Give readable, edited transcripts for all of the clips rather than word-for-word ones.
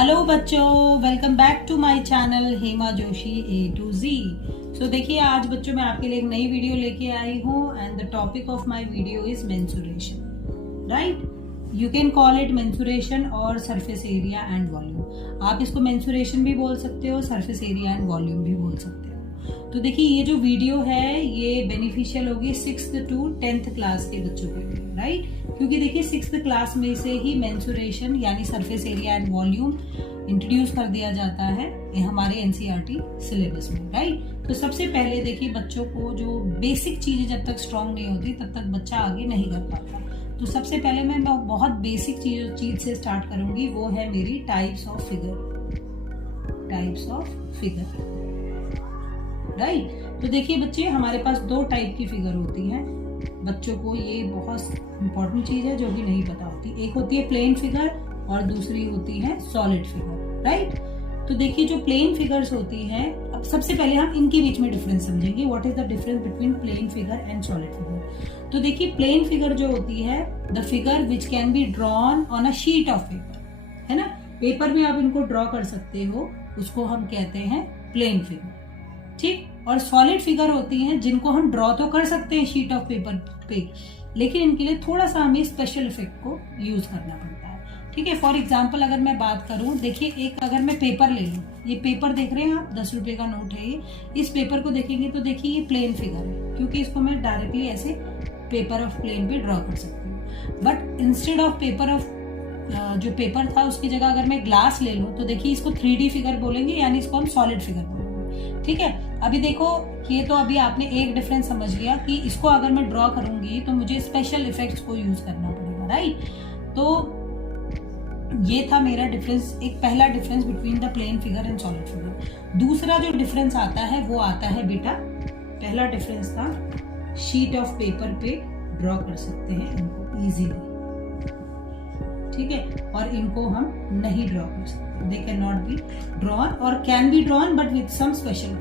Hello बच्चों, welcome back to my channel Hema Joshi A to Z। So देखिए आज बच्चों मैं आपके लिए एक नई वीडियो लेके आई हूँ and the topic of my video is mensuration. Right, you can call it mensuration और सरफेस एरिया एंड वॉल्यूम। आप इसको मेंसुरेशन भी बोल सकते हो, सरफेस एरिया एंड वॉल्यूम भी बोल सकते हो। तो देखिए ये जो वीडियो है ये बेनिफिशियल होगी 6th to 10th क्लास के बच्चों के लिए। राइट, क्योंकि देखिए 6th क्लास में से ही मेंसुरेशन यानी surface area and volume introduce कर दिया जाता है हमारे एनसीईआरटी सिलेबस में। राइट, तो सबसे पहले देखिए बच्चों को जो बेसिक चीजें जब तक स्ट्रांग नहीं होती तब तक बच्चा आगे नहीं कर पाता। तो सबसे पहले मैं बहुत बेसिक चीज से स्टार्ट करूंगी, वो है मेरी टाइप्स ऑफ फिगर। राइट, तो देखिए बच्चे हमारे पास दो टाइप की फिगर होती हैं। बच्चों को ये बहुत इंपॉर्टेंट चीज है जो भी नहीं पता होती। एक होती है प्लेन फिगर और दूसरी होती है सॉलिड फिगर। राइट, तो देखिए जो प्लेन फिगर्स होती हैं, अब सबसे पहले हम इनके बीच में डिफरेंस समझेंगे। What is the difference between plane figure and solid figure. तो देखिए प्लेन फिगर जो होती है the figure which can be drawn on a sheet of paper, है ना। पेपर में आप इनको ड्रॉ कर सकते हो, उसको हम कहते हैं प्लेन फिगर। ठीक, और सॉलिड फिगर होती हैं जिनको हम ड्रॉ तो कर सकते हैं शीट ऑफ पेपर पे, लेकिन इनके लिए थोड़ा सा हमें स्पेशल इफेक्ट को यूज करना पड़ता है। ठीक है, फॉर एग्जांपल अगर मैं बात करूं, देखिए एक अगर मैं पेपर ले लूं, ये पेपर देख रहे हैं आप, 10 रुपए का नोट है ये। इस पेपर को देखेंगे तो देखिए ये प्लेन फिगर है, क्योंकि इसको मैं डायरेक्टली ऐसे पेपर ऑफ प्लेन पे ड्रॉ कर सकती हूँ। But instead of paper of जो पेपर था उसकी जगह अगर मैं ग्लास ले लूं तो देखिए इसको 3D फिगर बोलेंगे, यानी इसको हम सॉलिड फिगर बोलेंगे। ठीक है, अभी देखो ये तो अभी आपने एक डिफरेंस समझ लिया कि इसको अगर मैं ड्रॉ करूंगी तो मुझे स्पेशल इफेक्ट्स को यूज करना पड़ेगा। राइट, तो ये था मेरा डिफरेंस, एक पहला difference between the plane figure and solid figure. दूसरा जो डिफरेंस आता है वो आता है बेटा, पहला डिफरेंस था शीट ऑफ पेपर पे ड्रॉ कर सकते हैं इनको इजीली। ठीक है, और इनको हम नहीं ड्रॉ कर सकते, they can not be drawn or can be drawn but with some special.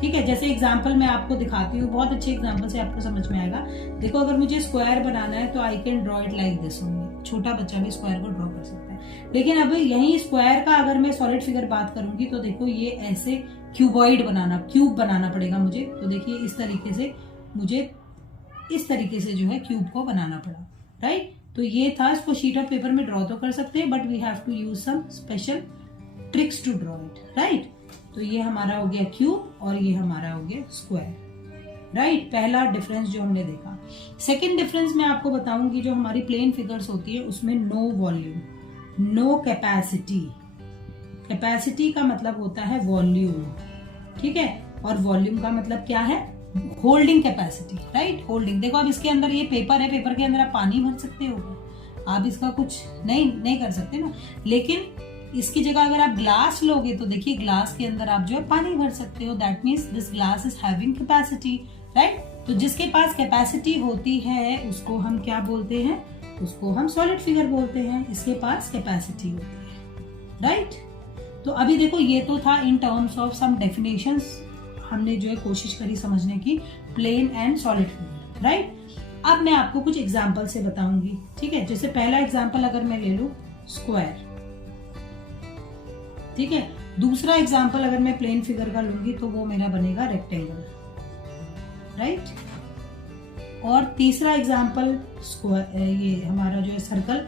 ठीक है, जैसे एग्जांपल मैं आपको दिखाती हूँ, बहुत अच्छे एग्जांपल से आपको समझ में आएगा। देखो अगर मुझे स्क्वायर बनाना है तो I can draw it like this only. छोटा बच्चा भी स्क्वायर को ड्रॉ कर सकता है, लेकिन अब यही स्क्वायर का अगर मैं सॉलिड फिगर बात करूंगी तो देखो ये ऐसे क्यूब बनाना पड़ेगा मुझे। तो देखिए इस तरीके से मुझे इस तरीके से जो है क्यूब को बनाना पड़ा। राइट, तो ये था, इसको शीट ऑफ पेपर में ड्रॉ तो कर सकते हैं but we have to use some special tricks to draw it. Right, तो ये हमारा हो गया क्यूब और ये हमारा हो गया स्क्वायर। राइट, पहला डिफरेंस जो हमने देखा। सेकंड डिफरेंस मैं आपको बताऊंगी, जो हमारी प्लेन फिगर्स होती है उसमें no volume, no capacity. Capacity का मतलब होता है वॉल्यूम, ठीक है, और वॉल्यूम का मतलब क्या है, होल्डिंग कैपेसिटी। Right, holding. देखो अब इसके अंदर ये पेपर है, पेपर के अंदर आप पानी भर सकते हो, आप इसका कुछ नहीं कर सकते ना। लेकिन इसकी जगह अगर आप ग्लास लोगे तो देखिए ग्लास के अंदर आप जो है पानी भर सकते हो। That means this glass is having capacity. Right, तो जिसके पास कैपेसिटी होती है उसको हम क्या बोलते हैं, उसको हम सॉलिड फिगर बोलते हैं। इसके पास कैपेसिटी होती है। राइट, तो अभी देखो ये तो था in terms of some definitions, हमने जो है कोशिश करी समझने की plane and solid figure. Right, अब मैं आपको कुछ एग्जांपल से बताऊंगी। ठीक है, जैसे पहला एग्जांपल अगर मैं ले लूं स्क्वायर, ठीक है। दूसरा एग्जांपल अगर मैं प्लेन फिगर का लूंगी तो वो मेरा बनेगा रेक्टेंगल। राइट, और तीसरा एग्जांपल स्क्वायर, ये हमारा जो है सर्कल।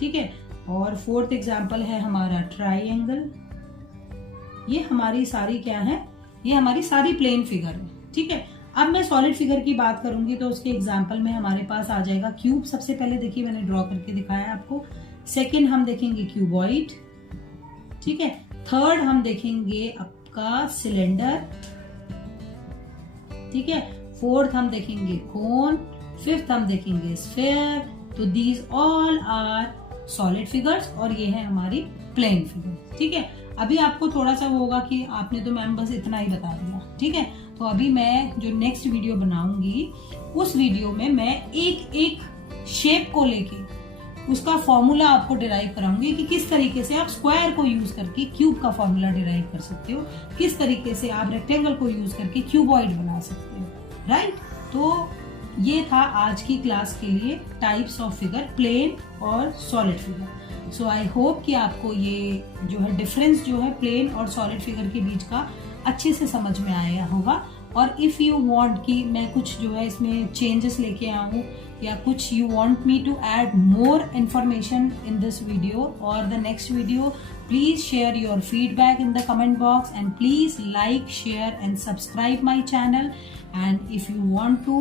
ठीक है, और फोर्थ एग्जांपल है हमारा ट्राइंगल। ये हमारी सारी क्या है, ये हमारी सारी प्लेन फिगर है। ठीक है, अब मैं सॉलिड फिगर की बात करूंगी तो उसके एग्जांपल में हमारे पास आ जाएगा क्यूब। सबसे पहले देखिए मैंने ड्रॉ करके दिखाया आपको। सेकंड हम देखेंगे क्यूबॉइड। ठीक है, थर्ड हम देखेंगे आपका सिलेंडर। ठीक है, फोर्थ हम देखेंगे कोन, फिफ्थ हम देखेंगे स्फीयर। तो these all are solid figures और ये है हमारी प्लेन फिगर। ठीक है, अभी आपको थोड़ा सा वो होगा कि आपने तो मैम बस इतना ही बता दिया। ठीक है, तो अभी मैं जो नेक्स्ट वीडियो बनाऊंगी उस वीडियो में मैं एक एक शेप को लेके उसका फॉर्मूला आपको डिराइव कराऊंगी कि किस तरीके से आप स्क्वायर को यूज करके क्यूब का फॉर्मूला डिराइव कर सकते हो, किस तरीके से आप रेक्टेंगल को यूज करके क्यूबॉइड बना सकते हो। राइट, तो ये था आज की क्लास के लिए टाइप्स ऑफ फिगर, प्लेन और solid figure. So I hope कि आपको ये जो है डिफरेंस जो है प्लेन और सॉलिड फिगर के बीच का अच्छे से समझ में आया होगा। और इफ़ यू वांट कि मैं कुछ जो है इसमें चेंजेस लेके आऊँ या कुछ you want me to add more information in this video or the next video, please share your feedback in the comment box and please like, share and subscribe my channel. And if you want to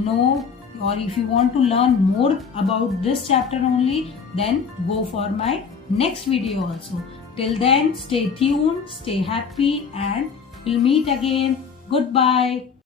know or if you want to learn more about this chapter only, then go for my next video also. Till then, stay tuned, stay happy and we'll meet again. Goodbye.